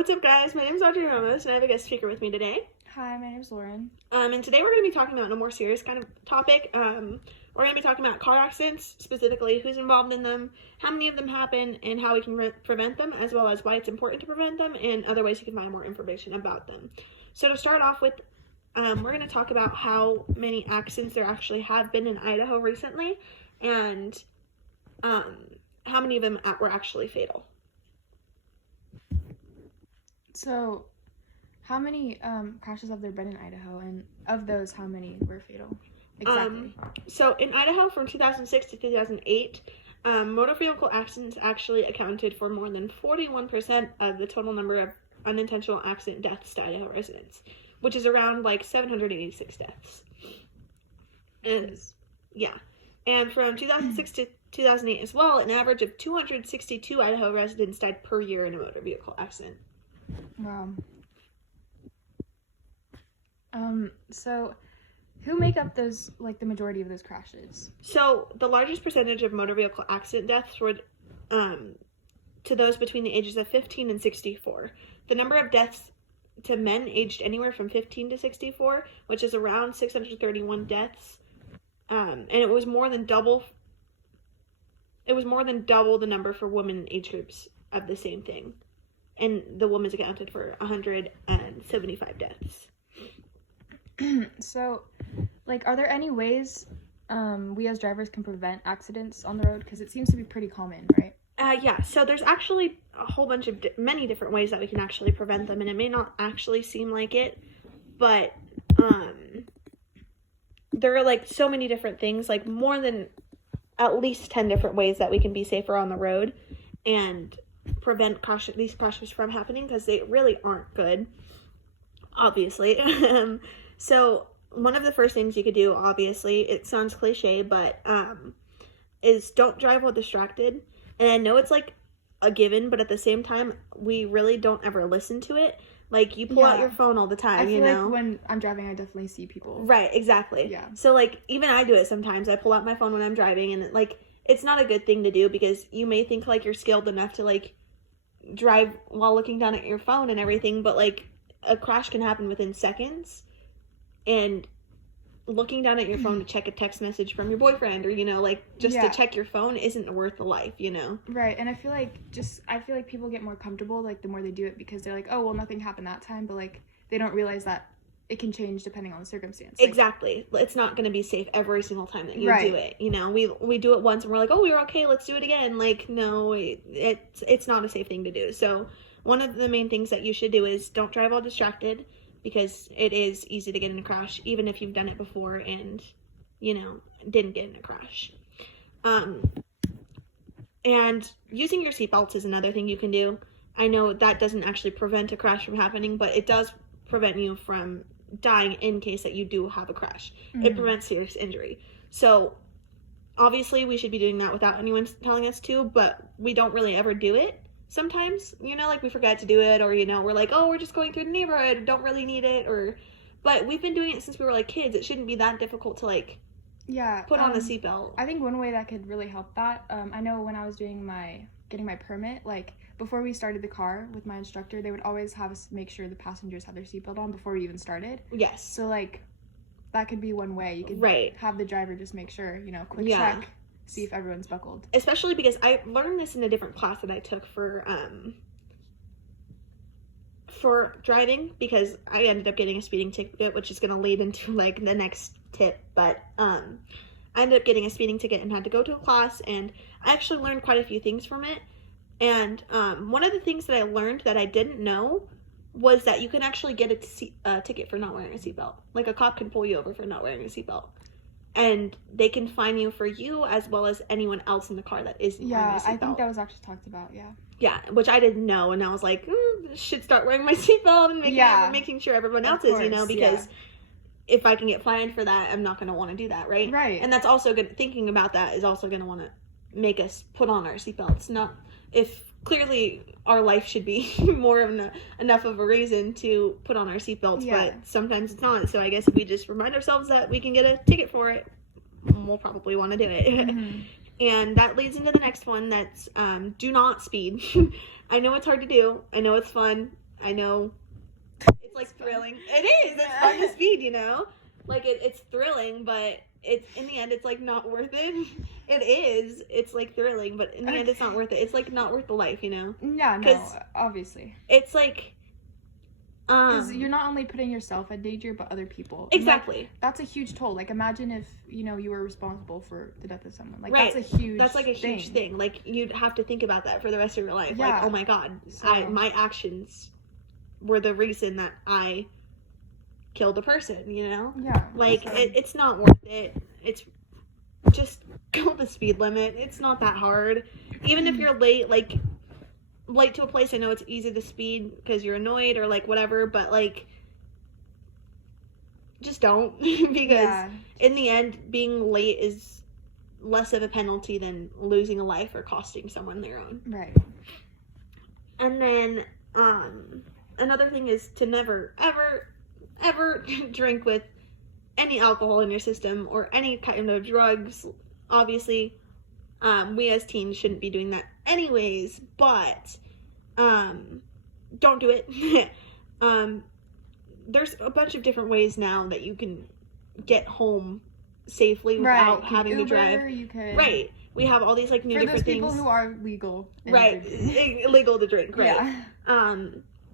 What's up, guys? My name is Audrey Ramos, and I have a guest speaker with me today. Hi, my name's Lauren. And today we're going to be talking about a more serious kind of topic. We're going to be talking about car accidents, specifically who's involved in them, how many of them happen, and how we can prevent them, as well as why it's important to prevent them, and other ways you can find more information about them. So to start off with, we're going to talk about how many accidents there actually have been in Idaho recently, and how many of them were actually fatal. So, how many crashes have there been in Idaho, and of those, how many were fatal? Exactly. So in Idaho from 2006 to 2008, motor vehicle accidents actually accounted for more than 41% of the total number of unintentional accident deaths to Idaho residents, which is around like 786 deaths. And yeah, and from 2006 to 2008 as well, an average of 262 Idaho residents died per year in a motor vehicle accident. Wow. So who make up those, like, the majority of those crashes? So the largest percentage of motor vehicle accident deaths were to those between the ages of 15 and 64. The number of deaths to men aged anywhere from 15 to 64, which is around 631 deaths, and it was more than double the number for women age groups of the same thing. And the women's accounted for 175 deaths. So, like, are there any ways we as drivers can prevent accidents on the road? Because it seems to be pretty common, right? Yeah, so there's actually a whole bunch of many different ways that we can actually prevent them, and it may not actually seem like it, but there are, like, so many different things, like more than at least 10 different ways that we can be safer on the road and prevent these crashes from happening, because they really aren't good, obviously. So one of the first things you could do, obviously, it sounds cliche, but is don't drive while distracted. And I know it's like a given, but at the same time, we really don't ever listen to it. Like, you pull out your phone all the time, I feel like when I'm driving, I definitely see people. Right, exactly. Yeah. So, like, even I do it sometimes. I pull out my phone when I'm driving, and, like, it's not a good thing to do, because you may think, like, you're skilled enough to, like, drive while looking down at your phone and everything, but, like, a crash can happen within seconds, and looking down at your phone to check a text message from your boyfriend, or, you know, like, just to check your phone isn't worth the life, you know? Right, and I feel like people get more comfortable, like, the more they do it, because they're like, oh, well, nothing happened that time, but, like, they don't realize that it can change depending on the circumstance. Like, exactly. It's not going to be safe every single time that you do it. You know, we do it once and we're like, oh, we were okay, let's do it again. Like, no, it's not a safe thing to do. So one of the main things that you should do is don't drive while distracted, because it is easy to get in a crash, even if you've done it before and, you know, didn't get in a crash. And using your seatbelts is another thing you can do. I know that doesn't actually prevent a crash from happening, but it does prevent you from dying in case that you do have a crash. Mm-hmm. It prevents serious injury. So obviously we should be doing that without anyone telling us to, but we don't really ever do it sometimes, you know, like we forget to do it, or, you know, we're like, oh, we're just going through the neighborhood, don't really need it, but we've been doing it since we were like kids. It shouldn't be that difficult to, like, put on a seatbelt. I think one way that could really help that, I know when I was getting my permit, like, before we started the car with my instructor, they would always have us make sure the passengers had their seatbelt on before we even started. Yes. So, like, that could be one way. You could have the driver just make sure, you know, quick check, see if everyone's buckled. Especially because I learned this in a different class that I took for driving, because I ended up getting a speeding ticket, which is going to lead into, like, the next tip, but I ended up getting a speeding ticket and had to go to a class, and I actually learned quite a few things from it. And one of the things that I learned that I didn't know was that you can actually get a ticket for not wearing a seatbelt. Like, a cop can pull you over for not wearing a seatbelt. And they can fine you for you as well as anyone else in the car that isn't wearing a seatbelt. Yeah, I think that was actually talked about, Yeah, which I didn't know, and I was like, should start wearing my seatbelt and making sure everyone else is, you know, because if I can get fined for that, I'm not going to want to do that, right? Right. And that's also good. Thinking about that is also going to want to make us put on our seatbelts. Not if clearly our life should be more of enough of a reason to put on our seatbelts, but sometimes it's not. So I guess if we just remind ourselves that we can get a ticket for it, we'll probably want to do it. Mm-hmm. And that leads into the next one, that's do not speed. I know it's hard to do. I know it's fun. I know it's like thrilling. It is. It's fun to speed, you know? Like it's thrilling, but it's in the end it's like not worth it. It is. It's like thrilling, but in the end it's not worth it. It's like not worth the life, you know? Yeah, no, obviously. It's like because you're not only putting yourself at danger, but other people. Exactly. That's a huge toll. Like, imagine if, you know, you were responsible for the death of someone. Like, right. That's like a huge thing. Like, you'd have to think about that for the rest of your life. Yeah. Like, oh my God, my actions were the reason that I killed a person, you know? Yeah. Like, it's not worth it. It's just go the speed limit. It's not that hard. Even if you're late to a place, I know it's easy to speed because you're annoyed or like whatever, but like just don't because in the end being late is less of a penalty than losing a life or costing someone their own. Right. And then another thing is to never ever drink with any alcohol in your system or any kind of drugs. Obviously we as teens shouldn't be doing that anyways, but don't do it. There's a bunch of different ways now that you can get home safely without having Uber, to drive. You could. Right. We have all these like new different things. For those people who are legal. Right. Illegal to drink, right. Yeah.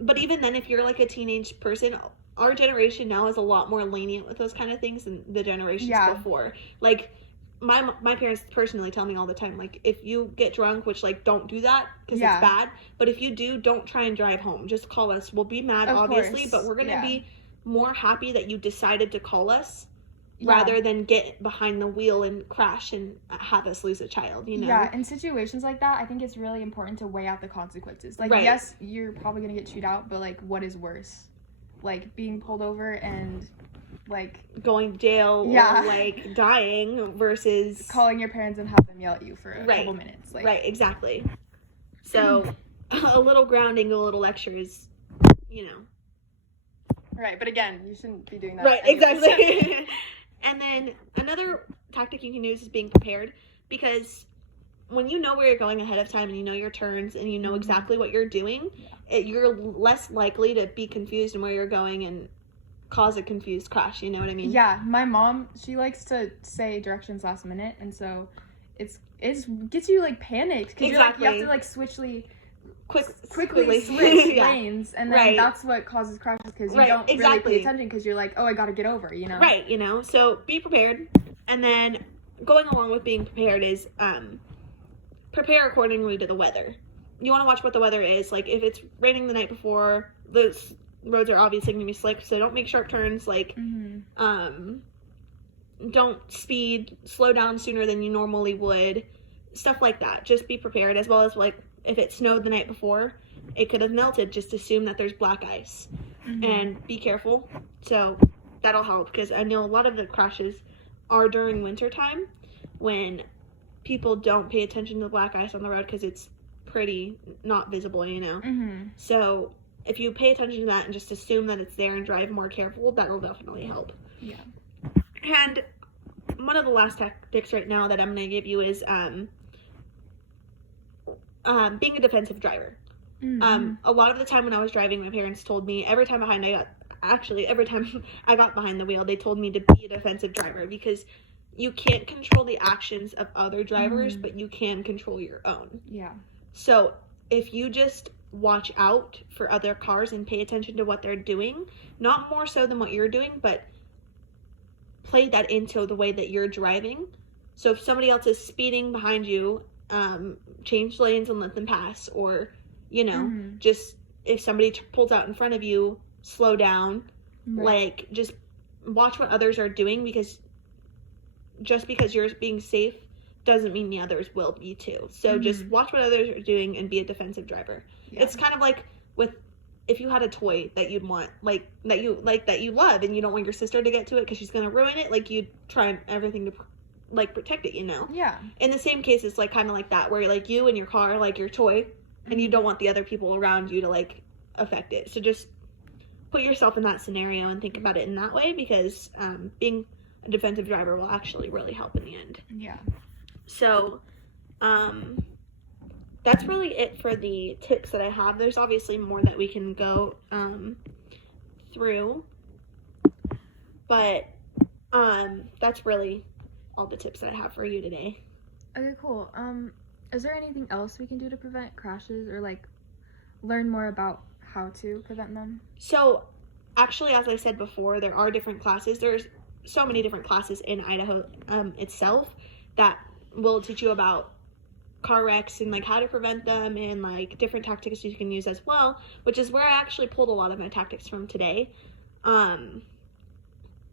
But even then, if you're like a teenage person, our generation now is a lot more lenient with those kind of things than the generations before. Like, my parents personally tell me all the time, like, if you get drunk, which, like, don't do that because it's bad, but if you do, don't try and drive home. Just call us. We'll be mad, obviously, but we're going to be more happy that you decided to call us rather than get behind the wheel and crash and have us lose a child, you know? Yeah, in situations like that, I think it's really important to weigh out the consequences. Like, yes, you're probably going to get chewed out, but, like, what is worse? Like, being pulled over and... like going to jail or like dying versus calling your parents and have them yell at you for a couple minutes. Like, right, exactly. So a little grounding, a little lecture is, you know. Right, but again, you shouldn't be doing that. Right, exactly. And then another tactic you can use is being prepared, because when you know where you're going ahead of time and you know your turns and you know exactly what you're doing, you're less likely to be confused in where you're going and cause a confused crash, you know what I mean? Yeah, my mom, she likes to say directions last minute, and so it gets you like panicked because you have to like quickly switch lanes, and then that's what causes crashes because you don't really pay attention because you're like, oh, I gotta get over, you know? Right, you know, so be prepared. And then going along with being prepared is prepare accordingly to the weather. You want to watch what the weather is. Like, if it's raining the night before, those roads are obviously going to be slick, so don't make sharp turns. Like, don't speed, slow down sooner than you normally would, stuff like that. Just be prepared, as well as, like, if it snowed the night before, it could have melted. Just assume that there's black ice, and be careful. So that'll help, because I know a lot of the crashes are during winter time when people don't pay attention to the black ice on the road because it's pretty not visible, you know? So if you pay attention to that and just assume that it's there and drive more careful, that'll definitely help. Yeah. And one of the last tactics right now that I'm going to give you is being a defensive driver. A lot of the time when I was driving, my parents told me every time I got behind the wheel, they told me to be a defensive driver, because you can't control the actions of other drivers, but you can control your own. Yeah. So if you just watch out for other cars and pay attention to what they're doing, not more so than what you're doing, but play that into the way that you're driving. So if somebody else is speeding behind you, change lanes and let them pass, or, you know, just if somebody pulls out in front of you, slow down. Like, just watch what others are doing, because just because you're being safe doesn't mean the others will be too. So just watch what others are doing and be a defensive driver. It's kind of like with if you had a toy that you'd want, like that you love, and you don't want your sister to get to it because she's gonna ruin it. Like, you'd try everything to like protect it, you know? Yeah. In the same case, it's like kind of like that, where like you and your car, like your toy, and you don't want the other people around you to like affect it. So just put yourself in that scenario and think about it in that way, because being a defensive driver will actually really help in the end. Yeah. So, that's really it for the tips that I have. There's obviously more that we can go through, but that's really all the tips that I have for you today. Okay, cool. Is there anything else we can do to prevent crashes, or like learn more about how to prevent them? So actually, as I said before, there are different classes. There's so many different classes in Idaho itself that will teach you about car wrecks and like how to prevent them, and like different tactics you can use as well, which is where I actually pulled a lot of my tactics from today. And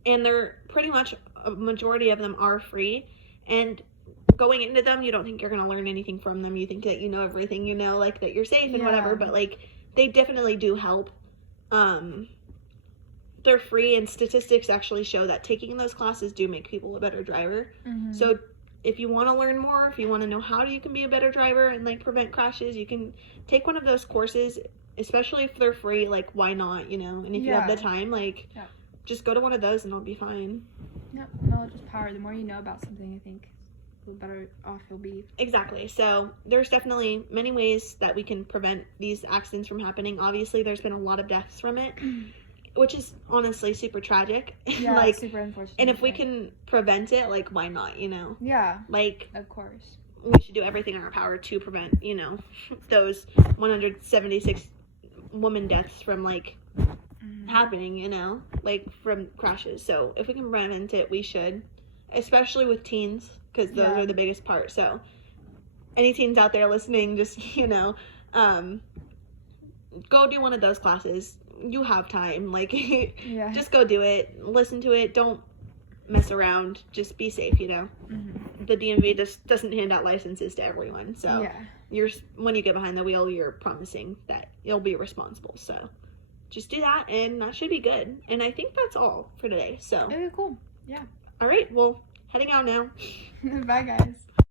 they're pretty much, a majority of them are free, and going into them, you don't think you're going to learn anything from them. You think that you know everything, you know, like that you're safe and whatever, but like they definitely do help. They're free, and statistics actually show that taking those classes do make people a better driver. So if you want to learn more, if you want to know how you can be a better driver and like prevent crashes, you can take one of those courses, especially if they're free. Like, why not, you know? And if you have the time, like just go to one of those and it'll be fine. Knowledge is power. The more you know about something, I think the better off you'll be. Exactly. So there's definitely many ways that we can prevent these accidents from happening. Obviously, there's been a lot of deaths from it, which is honestly super tragic. Yeah, like, super unfortunate. And if we can prevent it, like, why not, you know? Yeah. Like, of course. We should do everything in our power to prevent, you know, those 176 woman deaths from, like, happening, you know, like, from crashes. So if we can prevent it, we should, especially with teens, because those are the biggest part. So any teens out there listening, just, you know, go do one of those classes. You have time, like, just go do it, listen to it, don't mess around, just be safe, you know. The DMV just doesn't hand out licenses to everyone, so when you get behind the wheel, you're promising that you'll be responsible. So just do that, and that should be good. And I think that's all for today. So okay, cool. Yeah. All right, well, heading out now. Bye, guys.